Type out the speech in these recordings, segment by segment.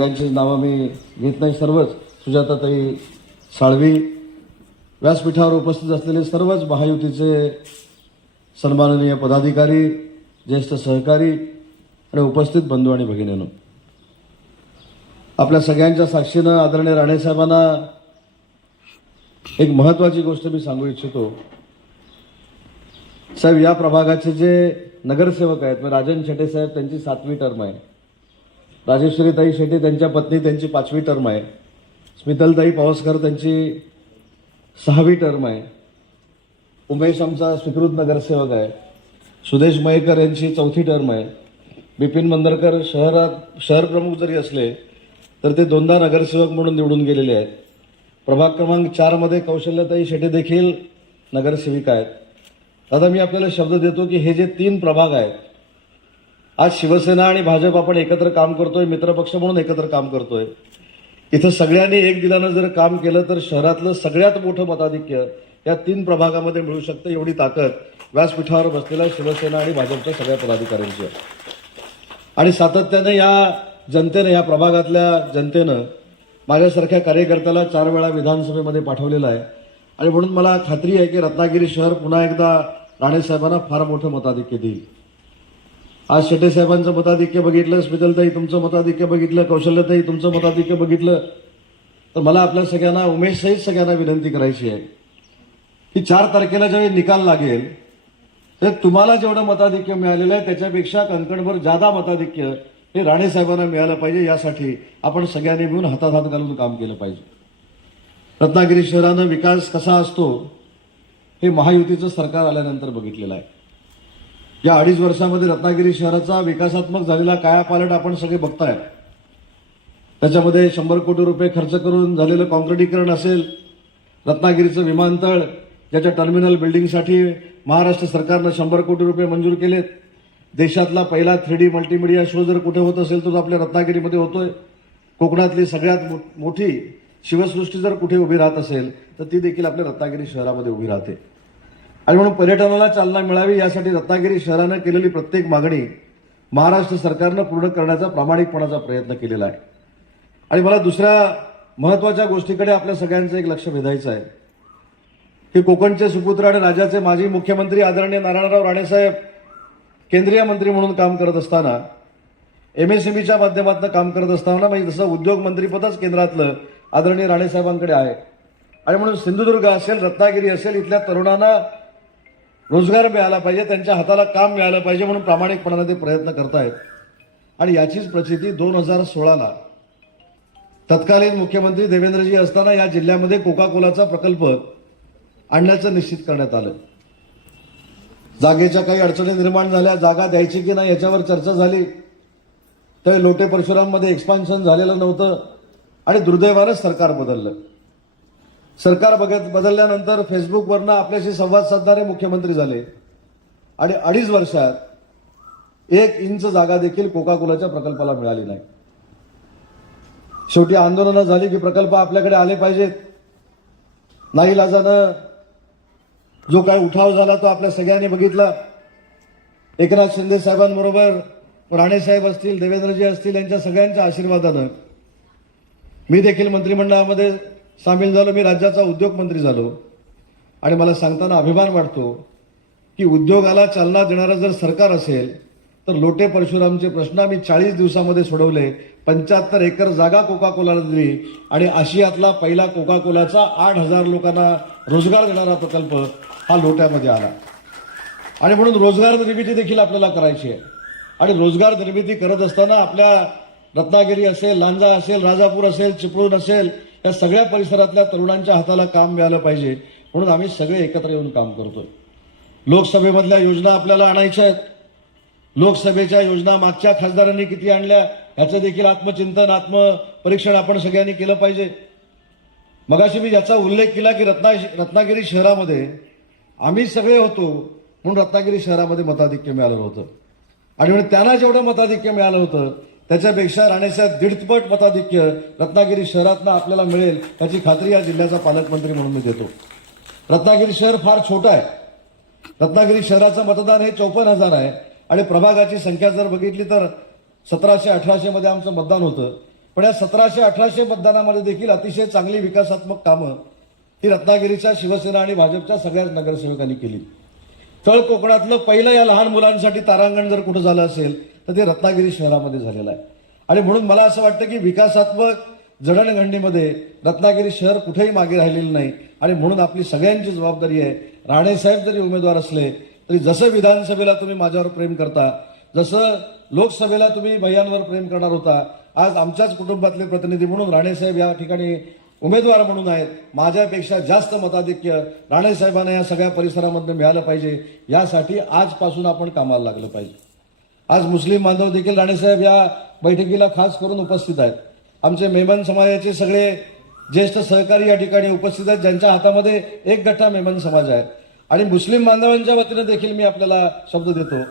त्यांची नावं मी घेत नाही सर्वच. सुजाताताई साळवी व्यासपीठावर उपस्थित असलेले सर्वच महायुतीचे सन्माननीय पदाधिकारी ज्येष्ठ सहकारी आणि उपस्थित बंधू आणि भगिनीनं. आपल्या सगळ्यांच्या साक्षीनं आदरणीय राणेसाहेबांना एक महत्वाची गोष्ट मी सांगू इच्छितो. साहेब या प्रभागाचे जे नगरसेवक आहेत मग राजन छटे साहेब त्यांची सातवी टर्म आहे. राजेश्वरीताई शेटे त्यांच्या पत्नी त्यांची पाचवी टर्म आहे. स्मितलताई पावसकर त्यांची सहावी टर्म आहे. उमेश आमचा स्वीकृत नगरसेवक आहे. सुदेश मयेकर यांची चौथी टर्म आहे. बिपिन मंदरकर शहरात शहर प्रमुख जरी असले तर ते दोनदा नगरसेवक म्हणून निवडून गेलेले आहेत. प्रभाग क्रमांक चारमध्ये कौशल्यताई शेटे देखील नगरसेविका आहेत. आता मी आपल्याला शब्द देतो की हे जे तीन प्रभाग आहेत आज शिवसेना आणि भाजप आपण एकत्र काम करतोय मित्रपक्ष म्हणून एकत्र काम करतोय. इथं सगळ्यांनी एक दिलानं जर काम केलं तर शहरातलं सगळ्यात मोठं मताधिक्य या तीन प्रभागामध्ये मिळू शकतं एवढी ताकद व्यासपीठावर बसलेल्या शिवसेना आणि भाजपच्या सगळ्या पदाधिकाऱ्यांची आहे. आणि सातत्यानं या जनतेनं या प्रभागातल्या जनतेनं माझ्यासारख्या कार्यकर्त्याला चार वेळा विधानसभेमध्ये पाठवलेलं आहे. आणि म्हणून मला खात्री आहे की रत्नागिरी शहर पुन्हा एकदा राणेसाहेबांना फार मोठं मताधिक्य देईल. आज शेटे साहेबांचं मताधिक्य बघितलं स्मितलताई तुमचं मताधिक्य बघितलं कौशल्यताई तुमचं मताधिक्य बघितलं तर मला आपल्या सगळ्यांना उमेशसहित सगळ्यांना विनंती करायची आहे की चार तारखेला ज्यावेळी निकाल लागेल तर तुम्हाला जेवढं मताधिक्य मिळालेलं आहे त्याच्यापेक्षा कंकणभर जादा मताधिक्य हे राणे साहेबांना मिळालं पाहिजे. यासाठी आपण सगळ्यांनी मिळून हातात हात घालून काम केलं पाहिजे. रत्नागिरी शहरानं विकास कसा असतो हे महायुतीचं सरकार आल्यानंतर बघितलेलं आहे. या अडीच वर्षामध्ये रत्नागिरी शहराचा विकासात्मक झालेला कायापालट आपण सगळे बघताय. त्याच्यामध्ये शंभर कोटी रुपये खर्च करून झालेलं कॉन्क्रिटीकरण असेल रत्नागिरीचं विमानतळ ज्याच्या टर्मिनल बिल्डिंगसाठी महाराष्ट्र सरकारनं शंभर कोटी रुपये मंजूर केलेत. देशातला पहिला थ्री डी मल्टीमीडिया शो जर कुठे होत असेल तर आपल्या रत्नागिरीमध्ये होतोय. कोकणातली सगळ्यात मो- मोठी शिवसृष्टी जर कुठे उभी राहत असेल तर ती देखील आपल्या रत्नागिरी शहरामध्ये उभी राहते. आणि म्हणून पर्यटनाला चालना मिळावी यासाठी रत्नागिरी शहरानं केलेली प्रत्येक मागणी महाराष्ट्र सरकारनं पूर्ण करण्याचा प्रामाणिकपणाचा प्रयत्न केलेला आहे. आणि मला दुसऱ्या महत्त्वाच्या गोष्टीकडे आपल्या सगळ्यांचं एक लक्ष वेधायचं आहे. की कोकणचे सुपुत्र आणि राज्याचे माजी मुख्यमंत्री आदरणीय नारायणराव राणेसाहेब केंद्रीय मंत्री म्हणून काम करत असताना एम एस एम ईच्या माध्यमातून काम करत असताना म्हणजे जसं उद्योग मंत्रीपदच केंद्रातलं आदरणीय राणेसाहेबांकडे आहे. आणि म्हणून सिंधुदुर्ग असेल रत्नागिरी असेल इथल्या तरुणांना रोजगार मिळाला पाहिजे त्यांच्या हाताला काम मिळालं पाहिजे म्हणून प्रामाणिकपणाने ते प्रयत्न करतायत. आणि याचीच प्रचिती दोन हजार सोळाला तत्कालीन मुख्यमंत्री देवेंद्रजी असताना या जिल्ह्यामध्ये कोका कोलाचा प्रकल्प आणण्याचं निश्चित करण्यात आलं. जागेच्या काही अडचणी निर्माण झाल्या जागा द्यायची की नाही याच्यावर चर्चा झाली. तर लोटे परशुराममध्ये एक्सपान्शन झालेलं नव्हतं आणि दुर्दैवानं सरकार बदललं. सरकार बघत बदलल्यानंतर फेसबुकवरनं आपल्याशी संवाद साधणारे मुख्यमंत्री झाले. आणि अडीच वर्षात एक इंच जागा देखील कोका कोलाच्या प्रकल्पाला मिळाली नाही. शेवटी आंदोलनं झाली की प्रकल्प आपल्याकडे आले पाहिजेत. नाही लाजानं जो काय उठाव झाला तो आपल्या सगळ्यांनी बघितला. एकनाथ शिंदे साहेबांबरोबर राणेसाहेब असतील देवेंद्रजी असतील यांच्या सगळ्यांच्या आशीर्वादानं मी देखील मंत्रिमंडळामध्ये सामील झालो मी राज्याचा उद्योगमंत्री झालो. आणि मला सांगताना अभिमान वाटतो की उद्योगाला चालना देणारं जर सरकार असेल तर लोटे परशुरामचे प्रश्न आम्ही चाळीस दिवसामध्ये सोडवले. पंच्याहत्तर एकर जागा कोका कोलाला दिली आणि आशियातला पहिला कोका कोलाचा आठ हजार लोकांना रोजगार देणारा प्रकल्प हा लोट्यामध्ये आला. आणि म्हणून रोजगार निर्मिती देखील आपल्याला करायची आहे. आणि रोजगार निर्मिती करत असताना आपल्या रत्नागिरी असेल लांजा असेल राजापूर असेल चिपळूण असेल या सगळ्या परिसरातल्या तरुणांच्या हाताला काम मिळालं पाहिजे म्हणून आम्ही सगळे एकत्र येऊन काम करतोय. लोकसभेमधल्या योजना आपल्याला आणायच्या आहेत. लोकसभेच्या योजना मागच्या खासदारांनी किती आणल्या ह्याचं देखील आत्मचिंतन आत्मपरीक्षण आपण सगळ्यांनी केलं पाहिजे. मगाशी मी याचा उल्लेख केला की रत्ना रत्नागिरी शहरामध्ये आम्ही सगळे होतो म्हणून रत्नागिरी शहरामध्ये मताधिक्य मिळालं होतं. आणि म्हणून त्यांना जेवढं मताधिक्य मिळालं होतं त्याच्यापेक्षा राणेसाहेब दीडपट मताधिक्य रत्नागिरी शहरातनं आपल्याला मिळेल याची खात्री या जिल्ह्याचा पालकमंत्री म्हणून मी देतो. रत्नागिरी शहर फार छोटं आहे. रत्नागिरी शहराचं मतदान हे चौपन्न हजार आहे. आणि प्रभागाची संख्या जर बघितली तर सतराशे अठराशेमध्ये आमचं मतदान होतं. पण या सतराशे अठराशे मतदानामध्ये देखील अतिशय चांगली विकासात्मक कामं ही रत्नागिरीच्या शिवसेना आणि भाजपच्या सगळ्याच नगरसेवकांनी केली. तळ कोकणातलं पहिलं या लहान मुलांसाठी तारांगण जर कुठं झालं असेल तर ते रत्नागिरी शहरामध्ये झालेलं आहे. आणि म्हणून मला असं वाटतं की विकासात्मक जडणघडणीमध्ये रत्नागिरी शहर कुठेही मागे राहिलेलं नाही. आणि म्हणून आपली सगळ्यांची जबाबदारी आहे. राणेसाहेब जरी उमेदवार असले तरी जसं विधानसभेला तुम्ही माझ्यावर प्रेम करता जसं लोकसभेला तुम्ही भैयांवर प्रेम करणार होता आज आमच्याच कुटुंबातले प्रतिनिधी म्हणून राणेसाहेब या ठिकाणी उमेदवार म्हणून आहेत. माझ्यापेक्षा जास्त मताधिक्य राणेसाहेबांना या सगळ्या परिसरामध्ये मिळालं पाहिजे. यासाठी आजपासून आपण कामाला लागलं पाहिजे. आज मुस्लिम बांधव देखील राणेसाहेब या बैठकीला खास करून उपस्थित आहेत. आमचे मेमन समाजाचे सगळे ज्येष्ठ सहकारी या ठिकाणी उपस्थित आहेत ज्यांच्या हातामध्ये एक गठ्ठा मेमन समाज आहे. आणि मुस्लिम बांधवांच्या वतीनं देखील मी आपल्याला शब्द देतो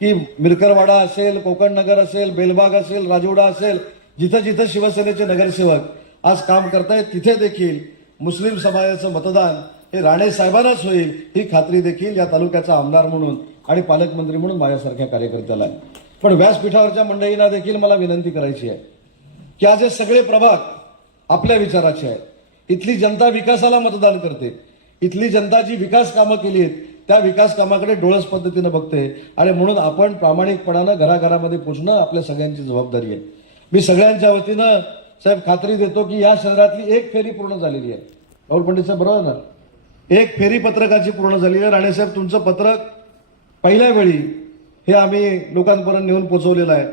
की मिरकरवाडा असेल कोकण नगर असेल बेलबाग असेल राजवडा असेल जिथं जिथं शिवसेनेचे नगरसेवक आज काम करतायत तिथे देखील मुस्लिम समाजाचं मतदान हे राणे साहेबांनाच होईल ही खात्री देखील या तालुक्याचा आमदार म्हणून आणि पालकमंत्री म्हणून माझ्यासारख्या कार्यकर्त्याला आहे. पण व्यासपीठावरच्या मंडळींना देखील मला विनंती करायची आहे की आज हे सगळे प्रभाग आपल्या विचाराचे आहेत. इथली जनता विकासाला मतदान करते. इथली जनता जी विकास कामं केली आहेत त्या विकास कामाकडे डोळस पद्धतीनं बघते आणि म्हणून आपण प्रामाणिकपणानं घराघरामध्ये पोचणं आपल्या सगळ्यांची जबाबदारी आहे. मी सगळ्यांच्या वतीनं साहेब खात्री देतो की या शहरातली एक फेरी पूर्ण झालेली आहे. राहुल पंडित साहेब बरोबर ना? एक फेरी पत्रकाची पूर्ण झालेली आहे. राणेसाहेब तुमचं पत्रक पहिल्या वेळी हे आम्ही लोकांपर्यंत नेऊन पोचवलेलं आहे.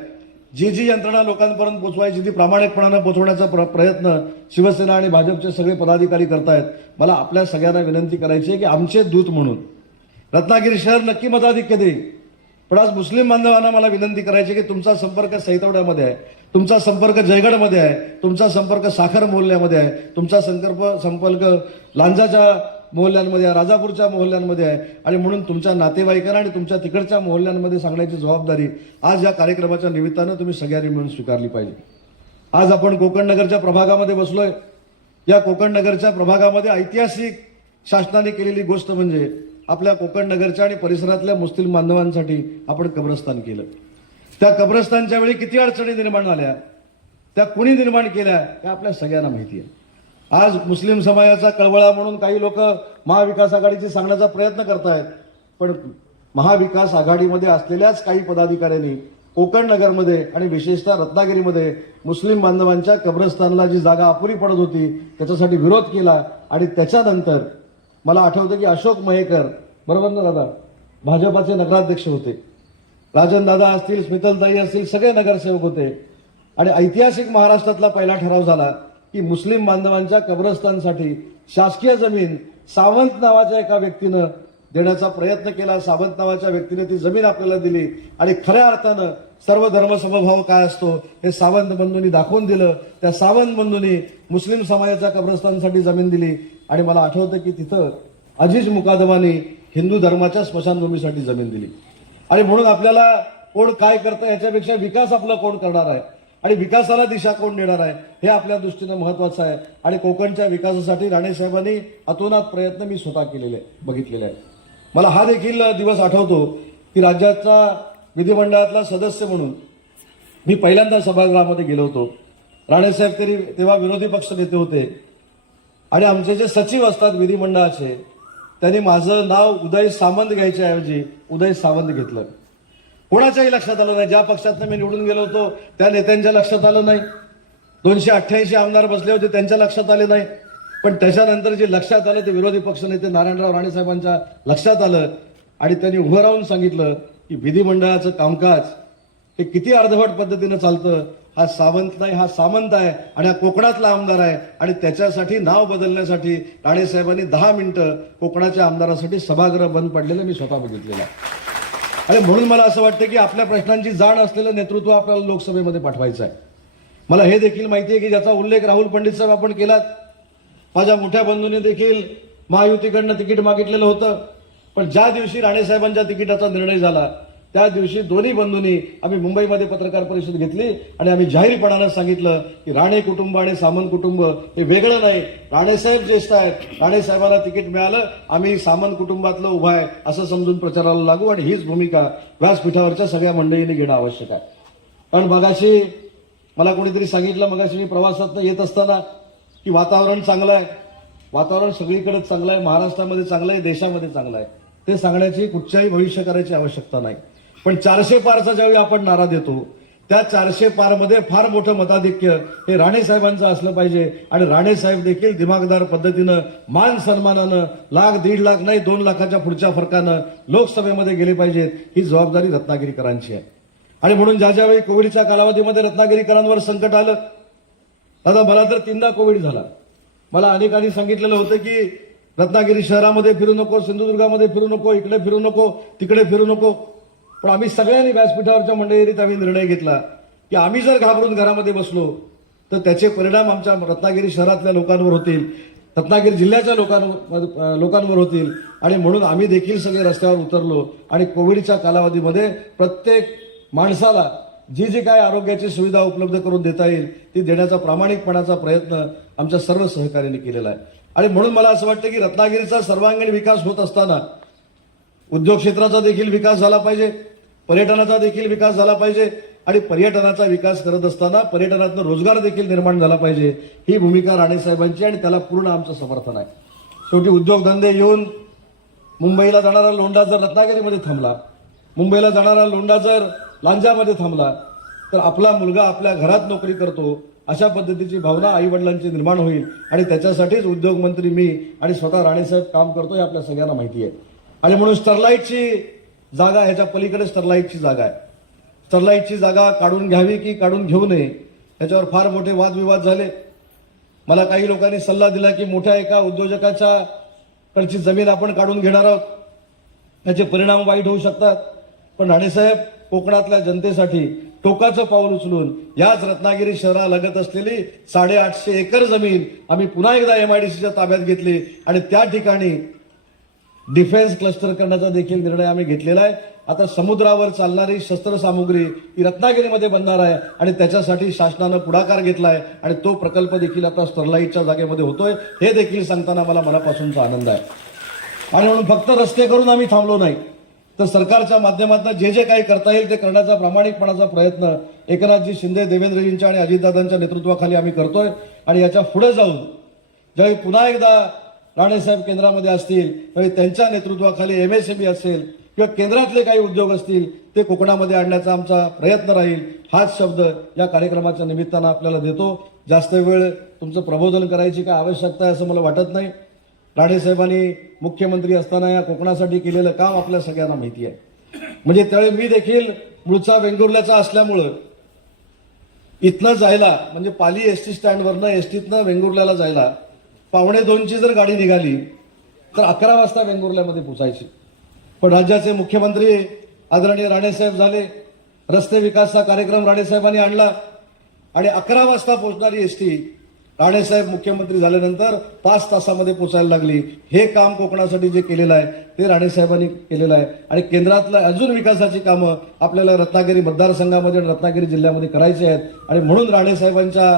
जी जी यंत्रणा लोकांपर्यंत पोचवायची ती प्रामाणिकपणानं पोचवण्याचा प्र- प्रयत्न शिवसेना आणि भाजपचे सगळे पदाधिकारी करतायत. मला आपल्या सगळ्यांना विनंती करायची आहे की आमचे दूत म्हणून रत्नागिरी शहर नक्की मताधिक्य देईल. पण आज मुस्लिम बांधवांना मला विनंती करायची की तुमचा संपर्क सैतवड्यामध्ये आहे तुमचा संपर्क जयगडमध्ये आहे तुमचा संपर्क साखर मोहल्ल्यामध्ये आहे तुमचा संकल्प संपर्क लांजाच्या मोहल्ल्यांमध्ये आहे राजापूरच्या मोहल्ल्यांमध्ये आहे. आणि म्हणून तुमच्या नातेवाईकांना आणि तुमच्या तिकडच्या मोहल्ल्यांमध्ये सांगण्याची जबाबदारी आज या कार्यक्रमाच्या निमित्तानं तुम्ही सगळ्यांनी मिळून स्वीकारली पाहिजे. आज आपण कोकण नगरच्या प्रभागामध्ये बसलोय. या कोकण नगरच्या प्रभागामध्ये ऐतिहासिक शासनाने केलेली गोष्ट म्हणजे आपल्या कोकण नगरच्या आणि परिसरातल्या मुस्लिम बांधवांसाठी आपण कब्रस्तान केलं. त्या कब्रस्तानच्या वेळी किती अडचणी निर्माण झाल्या? त्या कुणी निर्माण केल्या? हे आपल्या सगळ्यांना माहिती आहे. आज मुस्लिम समाजाचा कळवळा म्हणून काही लोक महाविकास आघाडीची सांगण्याचा प्रयत्न करतायत. पण महाविकास आघाडीमध्ये असलेल्याच काही पदाधिकाऱ्यांनी कोकण नगरमध्ये आणि विशेषतः रत्नागिरीमध्ये मुस्लिम बांधवांच्या कब्रस्तानला जी जागा अपुरी पडत होती त्याच्यासाठी विरोध केला आणि त्याच्यानंतर मला आठवतं की अशोक महेकर बरोबर ना दादा? भाजपाचे नगराध्यक्ष होते. राजन दादा असतील स्मितलताई असतील सगळे नगरसेवक होते. आणि ऐतिहासिक महाराष्ट्रातला पहिला ठराव झाला. की मुस्लिम बांधवांच्या कब्रस्तानसाठी शासकीय जमीन सावंत नावाच्या एका व्यक्तीनं देण्याचा प्रयत्न केला. सावंत नावाच्या व्यक्तीने ती जमीन आपल्याला दिली. आणि खऱ्या अर्थानं सर्व धर्मसमभाव काय असतो हे सावंत बंधूंनी दाखवून दिलं. त्या सावंत बंधूंनी मुस्लिम समाजाच्या कब्रस्तानसाठी जमीन दिली. आणि मला आठवतं की तिथं अजीज मुकादमानी हिंदू धर्माच्या स्मशानभूमीसाठी जमीन दिली. आणि म्हणून आपल्याला कोण काय करतं याच्यापेक्षा विकास आपला कोण करणार आहे? आणि विकासाला दिशा कोण देणार आहे हे आपल्या दृष्टीनं महत्वाचं आहे. आणि कोकणच्या विकासासाठी राणेसाहेबांनी अतोनात प्रयत्न मी स्वतः केलेले आहे, बघितलेले आहेत. मला हा देखील दिवस आठवतो की राज्याचा विधिमंडळातला सदस्य म्हणून मी पहिल्यांदा सभागृहामध्ये गेलो होतो. राणेसाहेब तरी तेव्हा विरोधी पक्ष नेते होते. आणि आमचे जे सचिव असतात विधिमंडळाचे त्यांनी माझं नाव उदय सामंत घ्यायच्याऐवजी उदय सावंत घेतलं. कोणाच्याही लक्षात आलं नाही. ज्या पक्षातनं मी निवडून गेलो होतो त्या नेत्यांच्या लक्षात आलं नाही. दोनशे अठ्ठ्याऐंशी आमदार बसले होते त्यांच्या लक्षात आले नाही. पण त्याच्यानंतर जे लक्षात आलं ते विरोधी पक्षनेते नारायणराव राणेसाहेबांच्या लक्षात आलं. आणि त्यांनी उभं राहून सांगितलं की विधिमंडळाचं कामकाज हे किती अर्धवट पद्धतीनं चालतं. हा सावंत नाही हा सामंत आहे आणि हा कोकणातला आमदार आहे. आणि त्याच्यासाठी नाव बदलण्यासाठी राणेसाहेबांनी दहा मिनिटं कोकणाच्या आमदारासाठी सभागृह बंद पडलेलं मी स्वतः बघितलेलं आहे. आणि म्हणून मला असं वाटतं की आपल्या प्रश्नांची जाण असलेलं नेतृत्व आपल्याला लोकसभेमध्ये पाठवायचं आहे. मला हे देखील माहिती आहे की ज्याचा उल्लेख राहुल पंडित साहेब आपण केलात. माझ्या मोठ्या बंधूंनी देखील महायुतीकडनं तिकीट मागितलेलं होतं. पण ज्या दिवशी राणेसाहेबांच्या तिकिटाचा निर्णय झाला त्या दिवशी दोन्ही बंधूंनी आम्ही मुंबईमध्ये पत्रकार परिषद घेतली आणि आम्ही जाहीरपणानं सांगितलं की राणे कुटुंब आणि सामंत कुटुंब हे वेगळं नाही. राणेसाहेब ज्येष्ठ आहेत. राणेसाहेबाला तिकीट मिळालं. आम्ही सामंत कुटुंबातलं उभं आहे असं समजून प्रचाराला लागू आणि हीच भूमिका व्यासपीठावरच्या सगळ्या मंडळींनी घेणं आवश्यक आहे. पण मगाशी मला कोणीतरी सांगितलं मगाशी मी प्रवासात येत असताना की वातावरण चांगलं आहे. वातावरण सगळीकडे चांगलं आहे. महाराष्ट्रामध्ये चांगलं आहे. देशामध्ये चांगलं आहे. ते सांगण्याची कुठच्याही भविष्य करायची आवश्यकता नाही. पण चारशे पारचा ज्यावेळी आपण नारा देतो त्या चारशे पारमध्ये फार मोठं मताधिक्य हे राणे साहेबांचं असलं पाहिजे. आणि राणे साहेब देखील दिमागदार पद्धतीनं मान सन्मानानं लाख दीड लाख नाही दोन लाखाच्या पुढच्या फरकानं लोकसभेमध्ये गेले पाहिजेत ही जबाबदारी रत्नागिरीकरांची आहे. आणि म्हणून ज्या ज्यावेळी कोविडच्या कालावधीमध्ये रत्नागिरीकरांवर संकट आलं दादा मला तर तीनदा कोविड झाला. मला अनेकांनी सांगितलेलं होतं की रत्नागिरी शहरामध्ये फिरू नको सिंधुदुर्गामध्ये फिरू नको इकडे फिरू नको तिकडे फिरू नको. पण आम्ही सगळ्यांनी व्यासपीठावरच्या मंडळीत आम्ही निर्णय घेतला की आम्ही जर घाबरून घरामध्ये बसलो तर त्याचे परिणाम आमच्या रत्नागिरी शहरातल्या लोकांवर होतील रत्नागिरी जिल्ह्याच्या लोकांवर लोकांवर होतील. आणि म्हणून आम्ही देखील सगळे रस्त्यावर उतरलो आणि कोविडच्या कालावधीमध्ये प्रत्येक माणसाला जी जी काय आरोग्याची सुविधा उपलब्ध करून देता येईल ती देण्याचा प्रामाणिकपणाचा प्रयत्न आमच्या सर्व सहकार्याने केलेला आहे. आणि म्हणून मला असं वाटतं की रत्नागिरीचा सर्वांगीण विकास होत असताना उद्योग क्षेत्राचा देखील विकास झाला पाहिजे. पर्यटनाचा देखील विकास झाला पाहिजे आणि पर्यटनाचा विकास करत असताना पर्यटनातून रोजगार देखील निर्माण झाला पाहिजे. ही भूमिका राणेसाहेबांची आणि त्याला पूर्ण आमचं समर्थन आहे. शेवटी उद्योगधंदे येऊन मुंबईला जाणारा लोंढा जर रत्नागिरीमध्ये थांबला मुंबईला जाणारा लोंढा जर लांजामध्ये थांबला तर आपला मुलगा आपल्या घरात नोकरी करतो अशा पद्धतीची भावना आईवडिलांची निर्माण होईल. आणि त्याच्यासाठीच उद्योगमंत्री मी आणि स्वतः राणेसाहेब काम करतो हे आपल्या सगळ्यांना माहिती आहे. आणि म्हणून स्टरलाईटची जागा ह्याच्या पलीकडे स्टरलाईटची जागा आहे. स्टरलाईटची जागा काढून घ्यावी की काढून घेऊ नये याच्यावर फार मोठे वादविवाद झाले. मला काही लोकांनी सल्ला दिला की मोठ्या एका उद्योजकाच्या कडची जमीन आपण काढून घेणार आहोत. याचे परिणाम वाईट होऊ शकतात. पण राणेसाहेब कोकणातल्या जनतेसाठी टोकाचं पाऊल उचलून याच रत्नागिरी शहरालगत असलेली साडेआठशे एकर जमीन आम्ही पुन्हा एकदा एमआयडीसीच्या ताब्यात घेतली आणि त्या ठिकाणी डिफेन्स क्लस्टर करण्याचा देखील निर्णय आम्ही घेतलेला आहे. आता समुद्रावर चालणारी शस्त्रसामुग्री ही रत्नागिरीमध्ये बनणार आहे आणि त्याच्यासाठी शासनानं पुढाकार घेतला आहे आणि तो प्रकल्प देखील आता स्टरलाईटच्या जागेमध्ये होतोय. हे देखील सांगताना मला मनापासूनचा आनंद आहे. आणि म्हणून फक्त रस्ते करून आम्ही थांबलो नाही. तर सरकारच्या माध्यमातून जे जे काही करता येईल ते करण्याचा प्रामाणिकपणाचा प्रयत्न एकनाथजी शिंदे देवेंद्रजींच्या आणि अजितदादांच्या नेतृत्वाखाली आम्ही करतोय. आणि याच्यापुढे जाऊन ज्यावेळी पुन्हा एकदा राणेसाहेब केंद्रामध्ये असतील म्हणजे त्यांच्या नेतृत्वाखाली एम एस एम ई असेल किंवा केंद्रातले काही उद्योग असतील ते कोकणामध्ये आणण्याचा आमचा प्रयत्न राहील हाच शब्द या कार्यक्रमाच्या निमित्तानं आपल्याला देतो. जास्त वेळ तुमचं प्रबोधन करायची काय आवश्यकता आहे असं मला वाटत नाही. राणेसाहेबांनी मुख्यमंत्री असताना या कोकणासाठी केलेलं काम आपल्या सगळ्यांना माहिती आहे. म्हणजे त्यावेळी मी देखील मूळचा वेंगुर्ल्याचा असल्यामुळं इथनं जायला म्हणजे पाली एस टी स्टँडवरनं एस टीतनं वेंगुर्ल्याला जायला पावणे दोनची जर गाडी निघाली तर अकरा वाजता वेंगुर्ल्यामध्ये पोचायची. पण राज्याचे मुख्यमंत्री आदरणीय राणेसाहेब झाले रस्ते विकासचा कार्यक्रम राणेसाहेबांनी आणला आणि अकरा वाजता पोहोचणारी एस टी राणेसाहेब मुख्यमंत्री झाल्यानंतर पाच तासामध्ये पोचायला लागली. हे काम कोकणासाठी जे केलेलं आहे ते राणेसाहेबांनी केलेलं आहे. आणि केंद्रातल्या अजून विकासाची कामं आपल्याला रत्नागिरी मतदारसंघामध्ये आणि रत्नागिरी जिल्ह्यामध्ये करायची आहेत. आणि म्हणून राणेसाहेबांच्या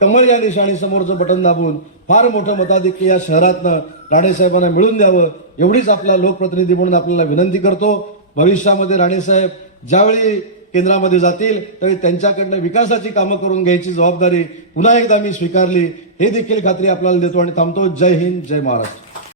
कमळ या निशाणीसमोरचं बटन दाबून फार मोठं मताधिक्य या शहरातनं राणेसाहेबांना मिळून द्यावं एवढीच आपला लोकप्रतिनिधी म्हणून आपल्याला विनंती करतो. भविष्यामध्ये राणेसाहेब ज्यावेळी केंद्रामध्ये जातील त्यावेळी त्यांच्याकडनं विकासाची कामं करून घ्यायची जबाबदारी पुन्हा एकदा मी स्वीकारली. हे देखील खात्री आपल्याला देतो आणि थांबतो. जय हिंद जय महाराष्ट्र.